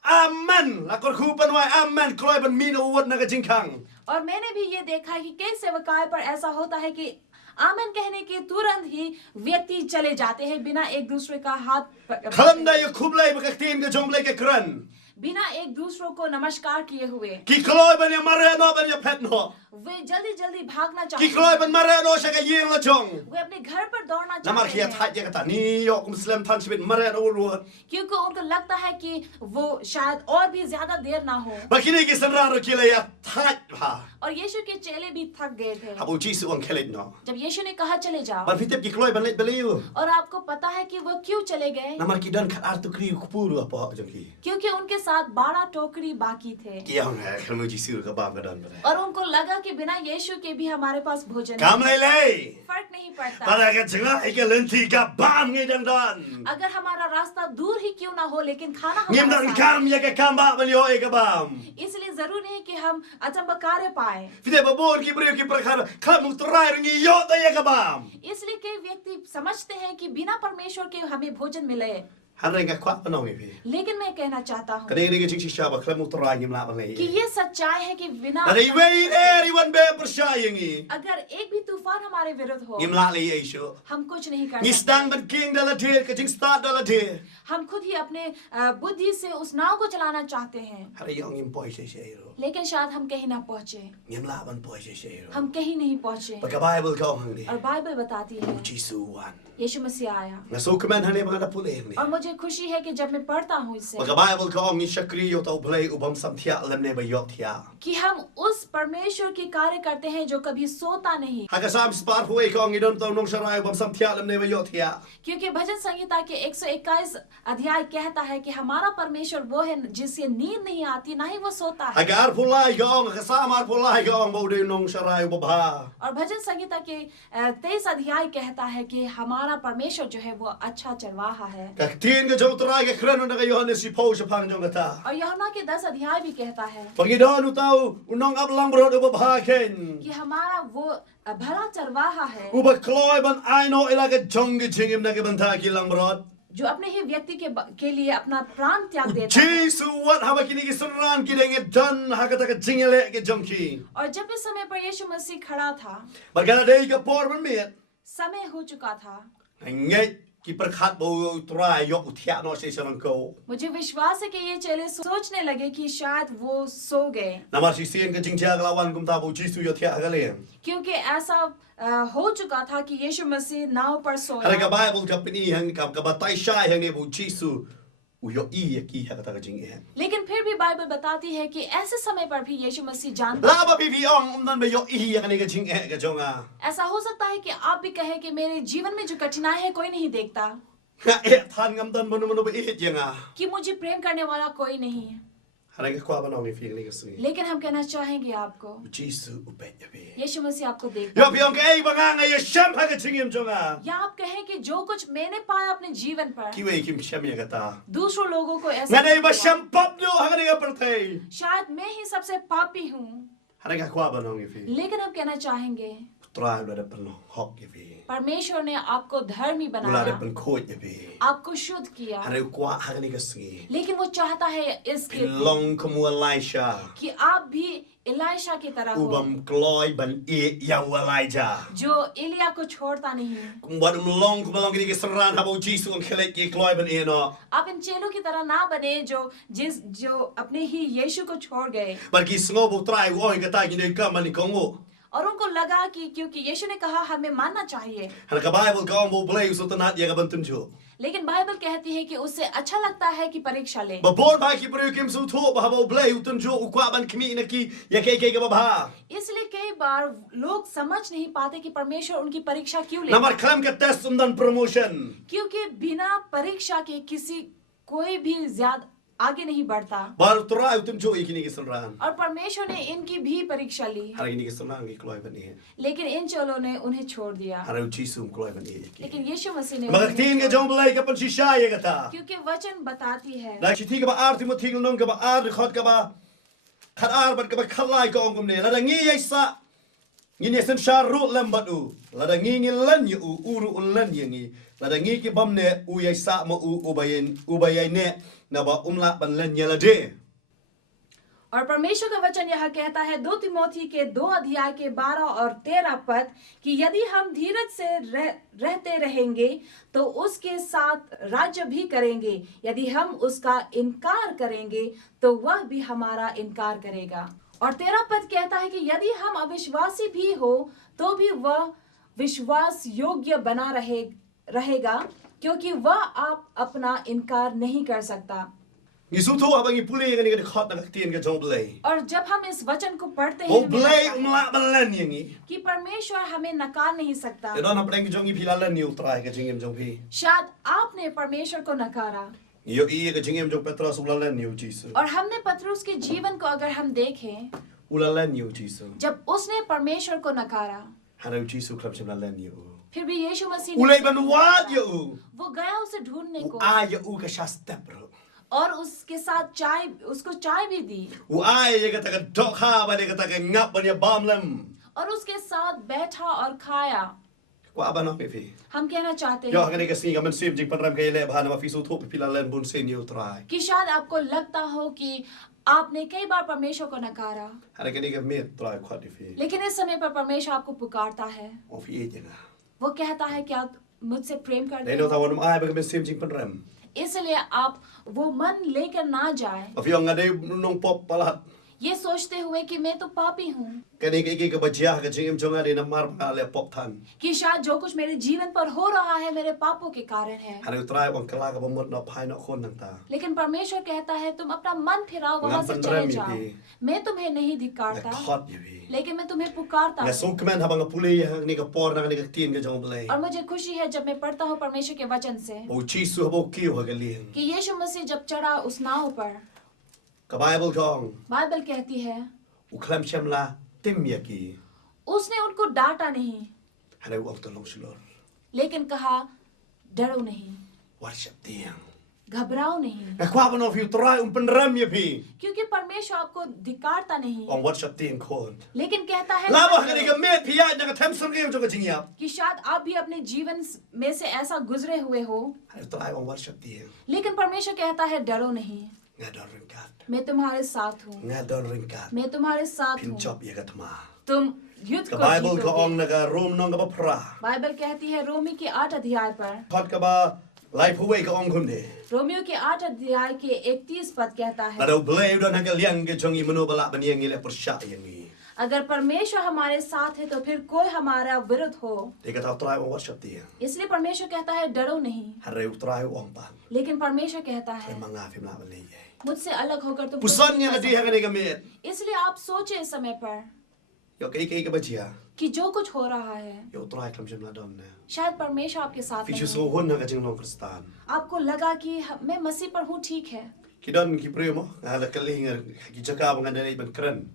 Amen. La kor khupan wa amen kloy ban min uwat na ka jingkang. और मैंने भी ये देखा है कि कई सेवकाएं पर ऐसा होता है कि आमेन कहने के तुरंत ही व्यक्ति चले जाते हैं बिना एक दूसरे का हाथ Khalam da yo kuble ba ka tin ka jongle ka kran. बिना एक दूसरों को नमस्कार किए हुए Ki kloy ban ya mare no ban ya pet no. वे जल्दी जल्दी भागना Ki चाहते kloy हैं, ban mare no sha ka yeng la jong. वे अपने घर पर दौड़ना Namar चाहते ki ya हैं thaj ya kata ni yo kum slam tan shibit mare no ruot. क्योंकि उनको लगता है कि वो शायद और भी ज्यादा देर ना हो। Ba kini ki sanra ro ki la ya thaj ha. और यीशु के चेले भी थक गए थे। Habu Jisu ang kele no. जब यीशु ने कहा चले जाओ, Ban fitep ki kloy ban leit beliu. और आपको पता है कि वो क्यों चले गए, Namar ki dan khat artu kri kupuru apa jong ki. क्योंकि उनके साथ 12 टोकरी बाकी थे Kiang hai khamu jisu ka bam ka dan ba. और उनको लगा कि बिना यीशु के भी हमारे पास भोजन है। Kam lai lai. फर्क नहीं पड़ता Para ka changa ka lenti ka bam ngi dan dan. अगर हमारा रास्ता दूर ही क्यों ना हो लेकिन खाना Ngim हमारे dan साथ kam ya ka kam ba bali oi ka bam. है। इसलिए जरूरी है कि हम अचंभा कार्य पाए। Fide ba bor ki brio ki prakhar khamu trai ngi yo ta ya ka bam. इसलिए कई व्यक्ति समझते हैं कि बिना परमेश्वर के हमें भोजन मिले, Harai ka kwat panong ipi. लेकिन मैं कहना चाहता हूँ Kadang ni ka ching sha ba khamu trai ngim la ba कि ngai. ये सच्चाई है कि बिना Dari wei eri wan be percaya ngi. अगर एक भी तूफान हमारे विरुद्ध हो Ngim la le Yesu. हम कुछ नहीं कर Ngi सकते। stang ban king dala the ka ching start dala the. हम खुद ही अपने बुद्धि से उस नाव को चलाना चाहते हैं, Harai yang ngim poi se se ro. लेकिन शायद हम कहीं ना पहुंचे, Ngim la ban poi se se ro. हम कहीं नहीं पहुंचे। Pagka Bible ka hang ni. और बाइबल बताती है Jisu wan. यीशु मसीह आया Na so kaman hane mga napule ni. और मुझे खुशी है कि जब मैं पढ़ता हूँ इससे Pagka Bible ka hang ni shakri yo tau play ubam samthia lemne ba yot thia. कि हम उस परमेश्वर के कार्य करते हैं जो कभी सोता नहीं, Haga sam spar huai ka hang idon tau nong sharai ubam samthia lemne ba yot thia. क्योंकि भजन संहिता के 121 अध्याय कहता है कि हमारा परमेश्वर वो है जिससे नींद नहीं आती ना ही वो सोता है। Haga ar pulai ka hang haga sam ar pulai ka hang ba de nong sharai ubha. और भजन संहिता के 23 अध्याय कहता है कि हमारा परमेश्वर जो है वो अच्छा चरवाहा है। Ka tin ka jong trai ka khrenu na ka Yohanes si pau sa pang jong ta. और यूहन्ना के 10 अध्याय भी कहता है Pangidon utau unong ablang brod ubha ken. कि हमारा वो भला चरवाहा है Uba kloy ban aino ilaga jong ge jingim na ka banta ki lang brod. जो अपने ही व्यक्ति के लिए अपना प्राण त्याग देता है। Jisu wat haba kini ki sunran ki denge dan hakata ka jingele ke jongki. और जब इस समय पर यीशु मसीह खड़ा था, Bargana dei ka por ban miet. समय हो चुका था, Ngai ki perkhat bo trai yok uthia no se sarang ko. मुझे विश्वास है कि ये चेले सोचने लगे कि शायद वो सो गए, Namar si sien ka jingtia ka lawan kum ta bo Jisu yo thia ka le. क्योंकि ऐसा हो चुका था कि यीशु मसीह नाव पर Hara ka soya. Bible ka pini hang ka batai shai hang ne bo Jisu. Uyo i ki hakata ka jinge. लेकिन फिर भी बाइबल बताती है कि ऐसे समय पर भी यीशु मसीह जानता, La ba bi vi ong nan be yo i ka ne ka jinge ka jonga. ऐसा हो सकता है कि आप भी कहें कि मेरे जीवन में जो कठिनाई है कोई नहीं देखता, Ka e than ngam dan monu monu be i jenga. कि मुझे प्रेम करने वाला कोई नहीं है। Hara ka kwa ban ong fi ni ka sui. लेकिन हम कहना चाहेंगे आपको, Jisu upet ya be. यीशु मसीह आपको देखता Yo है। bi ong ka ei banga ye sham ha ka jingim jonga. या आप कहें कि जो कुछ मैंने पाया अपने जीवन पर Ki we kim sham ya ka ta. दूसरों लोगों को ऐसा Nga nei नहीं ba हुआ। sham pop no ha ka ne ka perthai. शायद मैं ही सबसे पापी हूँ, Hara ka kwa ban ong fi. लेकिन हम कहना चाहेंगे Trai lo da pen hok ya be. परमेश्वर ने आपको धर्मी Ula da बनाया, pen khot ya be. आपको शुद्ध किया, Hara kwa ha ka ne ka sui. लेकिन वो चाहता है इसके Long kamu Elisha. कि आप भी इलाइशा की तरह हो, Ubam kloy ban e ya Elijah. जो एलिया को छोड़ता नहीं। Kung wadum long kumalong kini kisaran habo Jisu ang kilik ki kloy ban e no. आप इन चेलों की तरह ना बने जो अपने ही यीशु को छोड़ गए, Bar ki sngo bo try wo ka ta kini ka man kongo. और उनको लगा कि क्योंकि यीशु ने कहा हमें मानना चाहिए, Hana ka Bible ka bo play so tanat ya ka bantum jo. लेकिन बाइबल कहती है कि उससे अच्छा लगता है कि परीक्षा ले। Ba bor ba ki bru kim so to ba habo play utum jo ukwa ban kmi na ki ya ke ka ba ba. इसलिए कई बार लोग समझ नहीं पाते कि परमेश्वर उनकी परीक्षा क्यों लेता Namar है, klam ka test undan promotion. क्योंकि बिना परीक्षा के कोई भी ज्यादा आगे नहीं बढ़ता। Bar try utum jo ikini kisaran. और परमेश्वर ने इनकी भी परीक्षा ली, Hara kini kisaran ki kloy ban e. लेकिन इन चेलों ने उन्हें छोड़ दिया, Hara Jisu kloy ban e. लेकिन यीशु मसीह ने Mag उन्हें tin ka छोड़ jong play ka pan shisha ya ka ta. क्योंकि वचन बताती है Dak si ka ba arti mo tingol nong ka ba ar khot ka ba. Khat ar ban ka ba khalai ka ong ne. La da ngi yai sa. Ngi ne sen sha ru lambat u. La da ngi lan yu uru lan ngi. La da ngi ki bam ne u yai sa mo u ubayai ne na ba umla ban lan ya la de. और परमेश्वर का वचन यह कहता है 2 तिमोथी के 2 अध्याय के 12 और 13 पद कि यदि हम धीरज से रहते रहेंगे तो उसके साथ राज्य भी करेंगे, यदि हम उसका इनकार करेंगे तो वह भी हमारा इनकार करेगा। और 13 पद कहता है कि यदि हम अविश्वासी भी हो तो भी वह विश्वास योग्य बना रहेगा, क्योंकि वह आप अपना इनकार नहीं कर सकता। Ngi su to abang i puli ka ni ka khot na ka tin ka jong play. और जब हम इस वचन को पढ़ते O हैं play हमें लगता है umla ban lan ngi. कि परमेश्वर हमें नकार नहीं सकता। E don na preng jong i pila lan ni utrai ka jingim jong pi. शायद आपने परमेश्वर को नकारा, Yo iya ke jingem jong Petrus ulalan yo Jesus. और हमने पतरस के जीवन को अगर हम देखें, Ulalan yo Jesus. जब उसने परमेश्वर को नकारा, Hana Jesus klap ulalan yo. फिर भी यीशु मसीह Ulay ने banwad yo. वो गया उसे ढूंढने को Aya u ka siya step bro. और उसके साथ चाय, उसको चाय भी दी Aya ye kata ka dokha ba de kata ka ngap ba niya bamlem. और उसके साथ बैठा और खाया। Kwa aba no pepe. हम कहना चाहते Yo हैं hangani ka singa man sim jing panram ka ile bhana ma fisu thop pilalan bun sen yo try. कि शायद आपको लगता हो कि आपने कई बार परमेश्वर को नकारा, Hana ka ni ka met try khot de fe. लेकिन इस समय पर परमेश्वर आपको पुकारता है। Of ye jenga. वो कहता है कि आप मुझसे प्रेम करते Dai no हो, ta wonum ai ba ka man sim jing panram. इसलिए आप वो मन लेकर ना जाए Of yo ngade nong pop palat. ये सोचते हुए कि मैं तो पापी हूँ, Kani ka iki ka bajia ka jingem jonga de na mar pa le pop tan. कि शायद जो कुछ मेरे जीवन पर हो रहा है मेरे पापों के कारण है। Hana try wang kala ka bamot no phai no khon nang ta. लेकिन परमेश्वर कहता है तुम अपना मन फिराओ, वहां से Ngam चले पंद्रह जाओ। में मैं तुम्हें नहीं Na धिक्कारता, khot ye be. लेकिन मैं तुम्हें पुकारता Na हूँ। so kmen habang puli ya ni ka por na ni ka tin ka jong blai. और मुझे खुशी है जब मैं पढ़ता हूँ परमेश्वर के वचन से Bo chisu bo kiu ha ka lien. कि यीशु मसीह जब चढ़ा उस नाव पर, Ka Bible kong बाइबल कहती है u klam cham la tim ya ki. उसने उनको डांटा नहीं, Hana u ok long sulor. लेकिन कहा डरो नहीं, Worship tiang. घबराओ नहीं, Na kwa ba no fiu try penram ya pi. क्योंकि परमेश्वर आपको धिक्कारता नहीं, Ong worship tiang khon. लेकिन कहता है La ba ka ni ka met pi ya na ka tham sur ge jong ka jing ya. कि शायद आप भी अपने जीवन में से ऐसा गुजरे हुए हो, Hana try ong worship tiang. लेकिन परमेश्वर कहता है डरो नहीं, Nga don ringkat. मैं तुम्हारे साथ हूँ, Nga don ringkat. मैं तुम्हारे साथ Pin हूँ, job ya ka tma. तुम युद्ध Ka को Bible ka जीतोगे। ong na ka rom nong ka ba pra. Bible कहती है रोमी के 8 अध्याय पर, Thot ka ba life away ka ong kum de. Romeo के 8 अध्याय के 31 पद कहता है, Nadaw blay don ha ka liang ke jong i mano bala ba niang ile persya yang ni. अगर परमेश्वर हमारे साथ है तो फिर कोई हमारा विरुद्ध हो। Dia kata try ong worship tiang. इसलिए परमेश्वर कहता है डरो नहीं, Hare u try ong pan. लेकिन परमेश्वर कहता है Mga fim la ba ni ye. मुझसे अलग होकर तुम कुछ Pusan नहीं niya कर na di ha ka ni ka met. सकते। इसलिए आप सोचे इस समय पर Yo ka ba jiya. कि जो कुछ हो रहा है Yo try klam jam la don na. शायद परमेश्वर आपके साथ Fi नहीं chu है। so hon na ka jing long kristan. आपको लगा कि मैं मसीह पर हूँ, ठीक है। Ki don ki premo. Ala ka ling ki jaka ba ngana ban kran.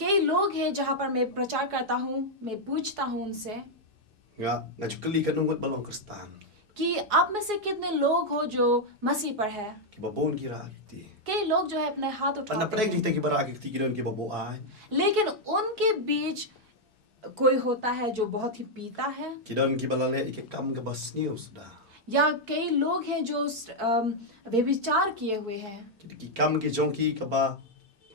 कई लोग हैं जहाँ पर मैं प्रचार करता हूँ, मैं पूछता हूँ उनसे Nga jukali ka nungot balong kristan. कि आप में से कितने लोग हो जो मसीह पर है। Ki babon ki ra ki. कई लोग जो है अपने हाथ Pana उठाते preng हैं, ki ki bara ki ki don ki babo ai. लेकिन उनके बीच कोई होता है जो बहुत ही पीता है, Ki don ki balale ik kam ka bas news da. या कई लोग हैं जो व्यभिचार किए हुए हैं, Ki kam ki jong ki ka ba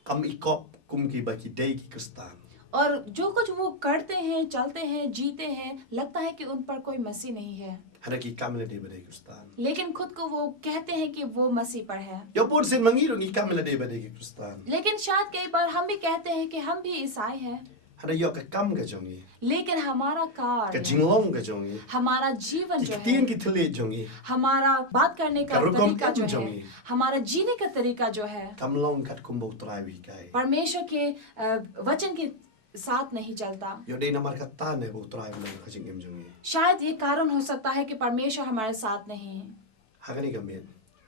kam ikop kum ki ba ki dei ki kristan. और जो कुछ वो करते हैं, चलते हैं, जीते हैं, लगता है कि उन पर कोई मसीह नहीं है, Hana ki kam le dei ba dei kristan. लेकिन खुद को वो कहते हैं कि वो मसीह पर है। Yo pun sin mangiro ni kam le dei ba dei ki kristan. लेकिन शायद कई बार हम भी कहते हैं कि हम भी ईसाई हैं, Hana yo ka kam ka jong i. लेकिन हमारा Ka कार्य, jinglong ka jong i. हमारा जीवन जो Ki tin है, ki thule jong i. हमारा बात करने का करुकम तरीका जो कम है, जमी। हमारा जीने का तरीका जो है, Kam long kat kum bo try wi kai. परमेश्वर के वचन के साथ नहीं चलता। Yo dei na mar ka ta ne bo try ba ka jing em jong i. शायद ये कारण हो सकता है कि परमेश्वर हमारे साथ नहीं है। Ha ka ni ka met.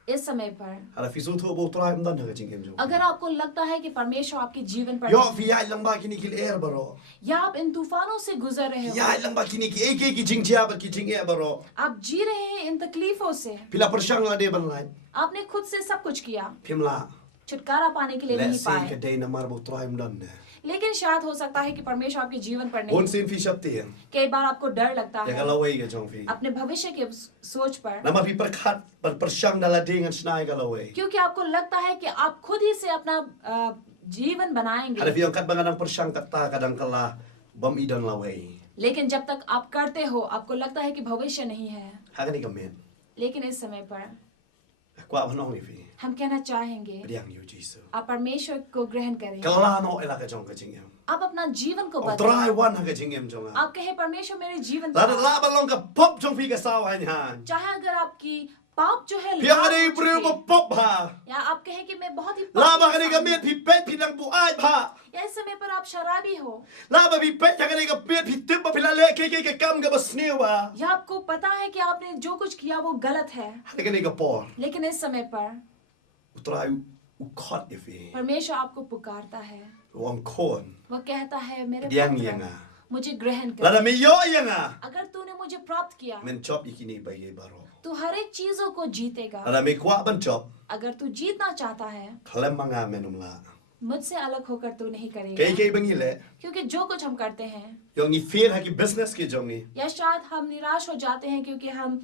इस समय पर Hana fi so tho bo try dan ha ka jing em jong. अगर आपको लगता है कि परमेश्वर आपके जीवन पर Yo नहीं fi ai lang ba ki ni ki air baro. है, या आप इन तूफानों से गुजर रहे Ya हो, ai lang ba ki ni ki ek ki jing chia ba ki jing e baro. आप जी रहे हैं इन तकलीफों से, Pila persang la de ban lai. आपने खुद से सब कुछ किया, Pim la. छुटकारा पाने के लिए नहीं Let's say ka पाए, dei na mar bo try dan ne. लेकिन शायद हो सकता है कि परमेश्वर आपके जीवन पर Bon नहीं। sin fi shap te. कई बार आपको डर लगता Ya है ka laway ka jong fi. अपने भविष्य के सोच पर, Na ma fi perkhat persang na la ding an snai ka laway. क्योंकि आपको लगता है कि आप खुद ही से अपना जीवन Ada बनाएंगे, fi kat bangan persang kata kadang kala bam idon laway. लेकिन जब तक आप करते हो आपको लगता है कि भविष्य नहीं है। Ha ka ni ka met. लेकिन इस समय पर Kwa ba no mi fi. हम कहना चाहेंगे Beriang you Jesus. आप परमेश्वर को ग्रहण करें, Kala no ela ka jong ka jing em. आप अपना जीवन को O try बदलें, one ha ka jing em jong. आप कहे परमेश्वर मेरे जीवन La को, la ba long ka pop jong fi ka saw han han. चाहे अगर आपकी पाप जो है Piang लाल ada हो Ibrahim चुके। pop ha. या आप कहें कि मैं बहुत ही Laba पापी kani ka इंसान miet हूं। pi pet pi lang bu ai ha. या इस समय पर आप शराबी हो, Laba pi pet kani ka miet pi tip pa pila le ke kam ka basnew ha. या आपको पता है कि आपने जो कुछ किया वो गलत है, Hani kani ka por. लेकिन इस समय पर Utrai u khot ye fi. परमेश्वर आपको पुकारता है। Wang kon. वो कहता है मेरे Diang पुत्र, yenga. मुझे ग्रहण Lada कर। mi yo yenga. अगर तूने मुझे प्राप्त किया Men chop ikini ba ye baro. तू हर एक चीजों को जीतेगा। Lada mi kwa ban chop. अगर तू जीतना चाहता है, Khlem manga menumla. मुझसे अलग होकर तू नहीं Kay करेगा, bangi le. क्योंकि जो कुछ हम करते हैं, Yung i fear ha ki business ke jongi. या शायद हम निराश हो जाते हैं क्योंकि हम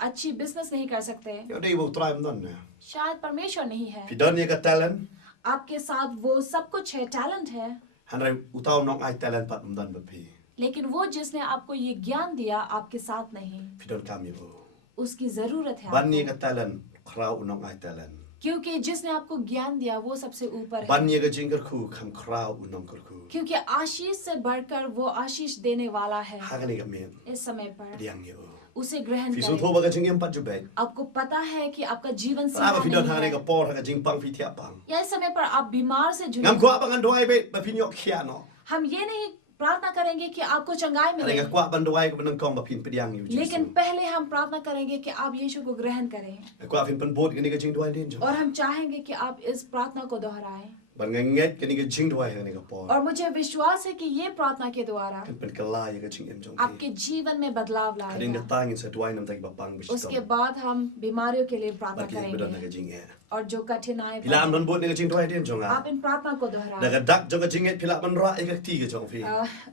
अच्छी बिजनेस नहीं कर सकते, Yo dei bu try mdon ne. शायद परमेश्वर नहीं है Pi don ye ka talent. आपके साथ। वो सब कुछ है, टैलेंट है, Hanrai utaw nong ai talent pat mdon ba pi. लेकिन वो जिसने आपको ये ज्ञान दिया आपके साथ नहीं, Pi don kam ye bu. उसकी जरूरत है Ban ye आपको। ka talent. Kraw nong ai talent. क्योंकि जिसने आपको ज्ञान दिया वो सबसे ऊपर है, Ban ye ka jinger ku kam kraw nong kur ku. क्योंकि आशीष से बढ़कर वो आशीष देने वाला है। Ha kani ka men. इस समय पर Diang ye bu. उसे ग्रहण Fi su करें। tho ba ka jingem pat ju be. आपको पता है कि आपका जीवन Laba सीधा fi don नहीं ha ne ka है, por ha ka jing pang fi tiap pang. या इस समय पर आप बीमार से जुड़े। Ngam kwa bangan doai be ba fi nyok khia no. हम ये नहीं प्रार्थना करेंगे कि आपको चंगाई Ada मिले, nga kwa ban doai ko ban kong ba pin pediang yu लेकिन Jesus. पहले हम प्रार्थना करेंगे कि आप यीशु को ग्रहण करें, Kwa fin pan bot kani ka jing doai din jo. और हम चाहेंगे कि आप इस प्रार्थना को दोहराएं। Ban nganget kani ka jing doai kani ka por. और मुझे विश्वास है कि ये प्रार्थना के द्वारा Kan pan kala ye ka jing em jong. आपके जीवन में बदलाव Kadin da लाएगा। tangin sa doai nam tai ba pang bis. उसके बाद हम बीमारियों के लिए प्रार्थना Ba ki ba na ka करेंगे, jing e. और जो कठिनाई Pila am don bot ni ka jing doai din jong आप a. इन प्रार्थना को Da दोहराएं। ka dak jong ka jing et pila ban ra e ka ti ka jong fi.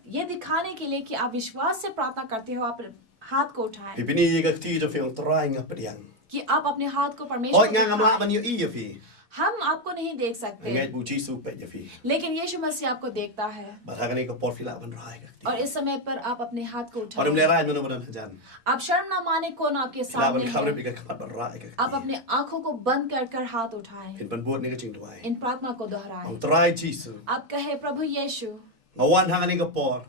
ये दिखाने के लिए कि आप विश्वास से प्रार्थना करते हो, आप हाथ को उठाएं, Pi pini ye ka ti jong fi ong trai nga pediang. कि आप अपने हाथ को Oi परमेश्वर को nga ngam la दिखाएं। ban yu i ye fi. हम आपको नहीं देख सकते, Ngai bu chi su pe ye fi. लेकिन यीशु मसीह आपको देखता है। Ba ha kani ka por pila ban ra e ka और ti. इस समय पर आप अपने हाथ को Or um le उठाएं। rai mano ban jan. आप शर्म ना माने कौन आपके Pila ban सामने khamre है। pi ka khapat ban ra e ka आप ti. अपने आंखों को बंद कर कर हाथ उठाएं, Pin pan bot ni ka jing doai. इन प्रार्थना को दोहराएं। Ong trai Jesus. आप कहे प्रभु यीशु, Ngawan ha kani ka por.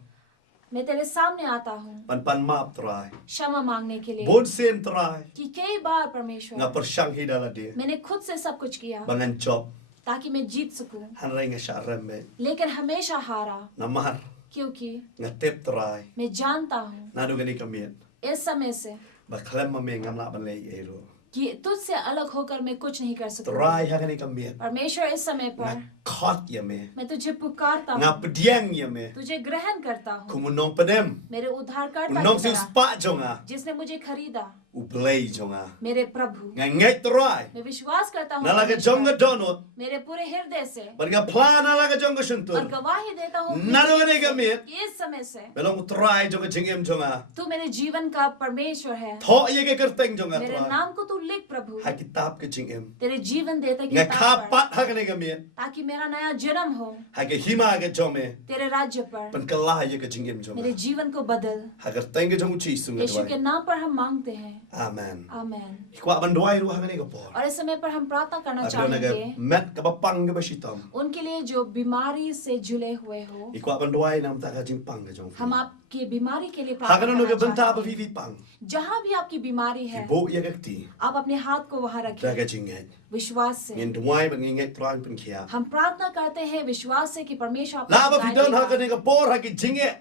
मैं तेरे सामने आता हूँ Pan pan map trai. क्षमा मांगने के लिए, Bon sen trai. कि कई बार Nga परमेश्वर persyang hidala dia. मैंने खुद से सब कुछ किया Bangan job. ताकि मैं जीत सकूं, Han rai nga syaram me. लेकिन हमेशा हारा, Namar. क्योंकि Nga tep trai. मैं जानता हूँ Nadu gani kamiet. इस समय से Ba klem ma me ngam la ban lei ero. कि तुझसे अलग होकर मैं कुछ नहीं कर सकूं। Trai ha gani kamiet. परमेश्वर इस समय Nga पर kot ya me. मैं तुझे पुकारता Nga हूँ, pediang ya me. तुझे ग्रहण करता हूँ, Kumunong padem. मेरे उद्धारकर्ता Unong की si तरह, spa jonga. जिसने मुझे खरीदा, Ublay jonga. मेरे प्रभु। Nga ngai trai. मैं विश्वास करता हूँ Nalaga परमेश्वर, jonga donut. मेरे पूरे हृदय से, Ban nga plan nalaga jonga और shuntur. गवाही देता हूँ Nado gani kamiet. कि इस समय से Belong trai jonga jingem jonga. तू मेरे जीवन का परमेश्वर है। Tho ye ke kerteng jonga मेरे trai. नाम को तू लिख प्रभु, Ha kitab ke jingem. तेरे जीवन देते Nga किताब पर, kapat ha gani kamiet. ताकि मेरा नया जन्म हो Ha ke hima ke jome. तेरे राज्य पर। Pan kalah ye ke jingem jonga. मेरे जीवन को बदल, Ha kerteng ke jongu chi sunga यीशु के trai. नाम पर हम मांगते हैं, Amen. आमेन। Ikwa ban doai ru ha gani ka por. और इस समय पर हम प्रार्थना करना Abra naga चाहेंगे met ka bapang ke bashitam. उनके लिए जो बीमारी से जुले हुए हो। Ikwa ban doai nam ta ka jing pang ke jong. हम आपकी बीमारी के लिए Ha प्रार्थना gano naga करना banta ba चाहेंगे। vivi pang. जहाँ भी आपकी बीमारी है, Bo ye ke ti. आप अपने हाथ को वहाँ Da रखें ka jinget. विश्वास से। Ngin duai ban nginget trai pan kia. हम प्रार्थना करते हैं विश्वास से कि परमेश्वर आपको La ba सुनाई fi don ha देगा। gani ka por ha ki jinget.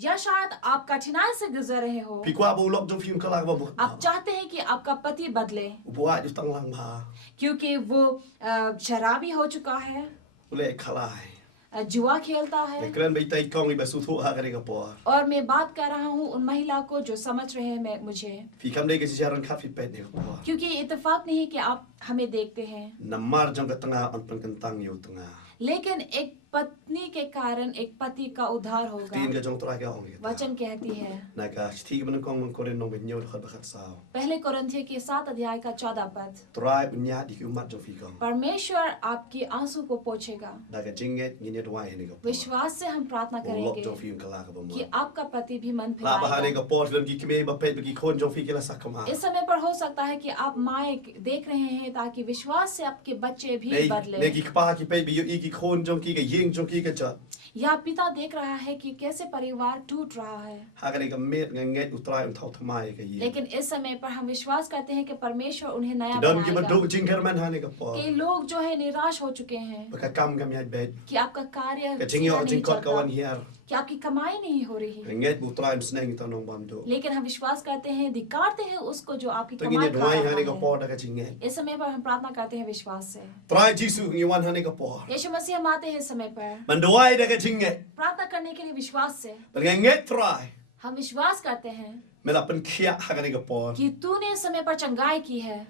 या शायद आप कठिनाई से गुजर रहे हो, Pikwa ba ulok jong fiun kala ba bo. आप चाहते हैं कि आपका पति बदले Ubuat ju tang lang ba. क्योंकि वो शराबी हो चुका है, Ule kalai. जुआ खेलता है। Kren ba itai kong iba su thu ha gani ka por. और मैं बात कर रहा हूँ उन महिला को जो समझ रहे हैं मैं मुझे, Fi kam dai ke si jaran ka fi pet ni ka por. क्योंकि इत्तेफाक नहीं कि आप हमें देखते हैं, Namar jong ka tanga on pan kentang yo tanga. लेकिन एक पत्नी के कारण एक पति का उद्धार Tin होगा। ka jong trai ka ong. वचन कहती है Na ka thi ban kong man koren no ben yo khat ba khat sao. पहले कोरिन्थियों के 7 अध्याय का 14 पद, Trai bunya di ki umat jong fi kong. परमेश्वर आपकी आंसू को पोंछेगा। Da ka jinget nginget wai ni ka por. विश्वास से हम प्रार्थना Ulok करेंगे jong fiun kala ka ba mo. कि आपका पति भी मन La ba ha ni फिराएगा। ka por dan ki kime ba pet ba ki khon jong fi ki la sakama. इस समय पर हो सकता है कि आप माए देख रहे हैं ताकि विश्वास से आपके बच्चे भी Ne बदले। ki pa ki pet bi yo i ki khon jong ki ka ging jongki ka chat या पिता देख रहा है कि कैसे परिवार टूट रहा है, hakani ka met ngai utrai thau thamai ka yi लेकिन इस समय पर हम विश्वास करते हैं कि परमेश्वर उन्हें नया don ki बनाएगा। baduk jingkar man hani ka por कई लोग जो है निराश हो चुके हैं baka kam gam yat bet कि आपका कार्य ka सीधा jingyo नहीं jingkot ka wan चलता, hiar कि आपकी कमाई नहीं हो रही, ngai utrai sneng ta nong bam do लेकिन हम विश्वास करते हैं, धिक्कारते हैं उसको जो आपकी to कमाई ngine खा dwai रहा hani ka है। por da ka jingai इस समय पर हम प्रार्थना करते हैं विश्वास से। try jisu ngi wan hani ka por यीशु मसीह हम आते हैं इस समय पर man dwai da ka jingai प्रार्थना करने के लिए विश्वास से। but ngai try हम विश्वास करते हैं mela pen khia hakani ka por कि तूने इस समय पर चंगाई की है।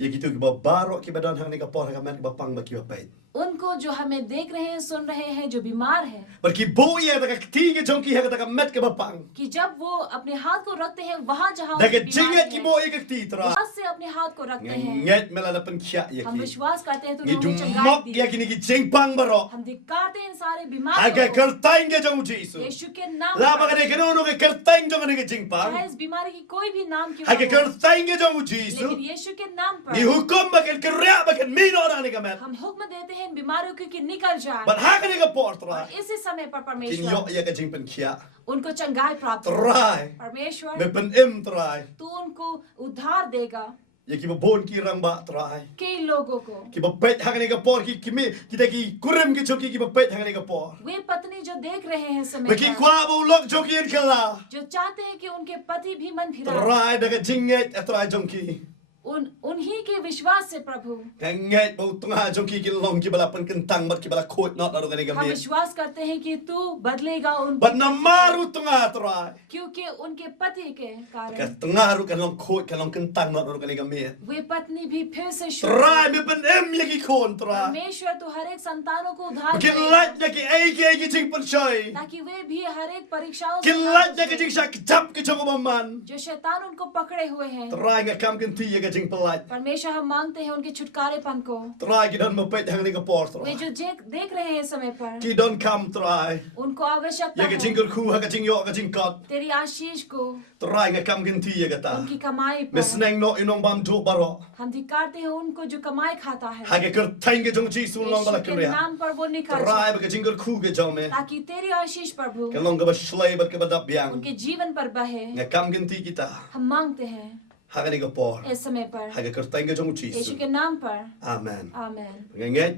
ye gitu ki ba baro ki badon hani ka por ka man ka pang ba ki ba pai उनको जो हमें देख रहे हैं, सुन रहे हैं, जो बीमार हैं, but ki bo ye da ka ti ke jongki ha ka met ka ba pang कि जब वो अपने हाथ को रखते हैं वहां जहां da उनकी ka बीमारी jingai ki है, bo ye ka ti tra हाथ से अपने हाथ को रखते हैं। ngai mela la pen khia ye हम ki विश्वास करते हैं तूने ni उन्हें du चंगाई mok दी। ye ki ni ki jing pang baro हम धिक्कारते हैं इन सारे ha बीमारियों ka को kertain ke jong jisu यीशु के नाम la ba पर। ka ne keno no ke kertain jong ni ke jing pang चाहे इस बीमारी की कोई भी नाम क्यों ha ना ka हो, kertain ke jong jisu लेकिन यीशु के नाम ni पर hukum ba ke kerya ba ke mi no na ni ka met हम हुक्म देते हैं इन बीमारियों की कि निकल जाए। but ha ka ni ka por tra और इसी समय पर kin yo परमेश्वर ye ka jing pen khia उनको चंगाई प्राप्त हो। try परमेश्वर me pen im try तू उनको उद्धार देगा। ye ki ba bon ki rang ba try कई लोगों को ki ba pet ha ka ni ka por ki me ki ta ki kurim ki choki ki ba pet ha ka ni ka por वे पत्नी जो देख रहे हैं समय me ki पर, kwa bo lok choki en kala जो चाहते हैं कि उनके पति भी मन फिराए, try da ka jinget try jong ki उन्हीं के विश्वास से प्रभु ngai bo tunga jong ki long ki bala pen kentang bat ki bala khot not na ka ni ka हम me विश्वास करते हैं कि तू बदलेगा उन but na maru tunga try क्योंकि उनके पति के ka कारण tunga ru ka long khot ka long kentang not na ka ni ka me वे पत्नी भी फिर से शुरू try me pen em ye ki khon try परमेश्वर तू हर एक संतानों को उद्धार ki करेगा, lat ya ki ai ki jing pen chai ताकि वे भी हर एक परीक्षाओं ki से lat ya ki jing sha ki jap ki jong ba man जो शैतान उनको पकड़े हुए हैं। try nga kam ken ti ye ka jing pelat परमेश्वर हम मांगते हैं उनके छुटकारेपन को। try ki don ma pet ha ka ni ka por वे try जो देख रहे हैं समय पर ki don kam try उनको आवश्यकता ye ka jing है khu ha ka jing yo ka jing kot तेरी आशीष को, try nga kam ken ti ye ka ta उनकी कमाई me पर। sneng no inong bam do baro हम धिक्कारते हैं उनको जो कमाई खाता है, ha ka ker tang ke jong ji su long यीशु bala के kre नाम पर वो निकल try जाए, ba ka jing khu ke jong me ताकि तेरी आशीष प्रभु ka long ka ba shlai bat ka ba dap yang उनके जीवन पर बहे। nga kam ken ti kita हम मांगते हैं ha ka ni ka por इस समय पर ha ka ker tang ke jong ji यीशु su के नाम पर। amen आमेन। ngai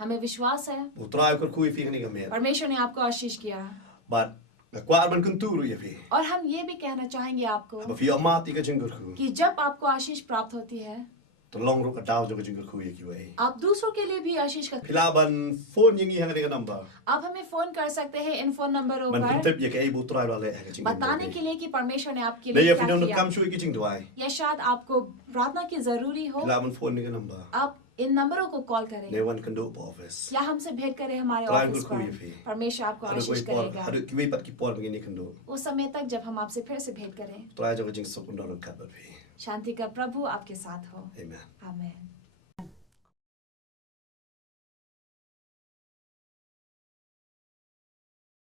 हमें विश्वास है u try ko khu fi ka ni ka me परमेश्वर ने आपको आशीष किया, but nga kwa ban kun turu ye fi और हम ये भी कहना चाहेंगे आपको ba fi ma ti ka jing khu कि जब आपको आशीष प्राप्त होती है, to long ro ka daw jo ka jing khu ye ki wei आप दूसरों के लिए भी आशीष का Pilaban phone yang ihang dengan number. आप हमें फोन कर सकते हैं इन फोन नंबरों Man पर pentip ya kai bu try wala ha jing. बताने के लिए कि परमेश्वर ने आपके Le लिए ya क्या fi don किया, kam shui ki jing duai. या शायद आपको प्रार्थना की जरूरी हो। Pilaban phone ni number. आप इन नंबरों को कॉल करें Ne wan kan do office. या हमसे भेंट करें हमारे Try ऑफिस को कोई पर। भी। परमेश्वर आपको Hadu आशीष koi por, करेगा hadu ki wei pat ki por begini kan do. उस समय तक जब हम आपसे फिर से भेंट करें। Try jo ka jing sok undang kat ba fi. शांति का प्रभु आपके साथ हो। Amen. आमेन।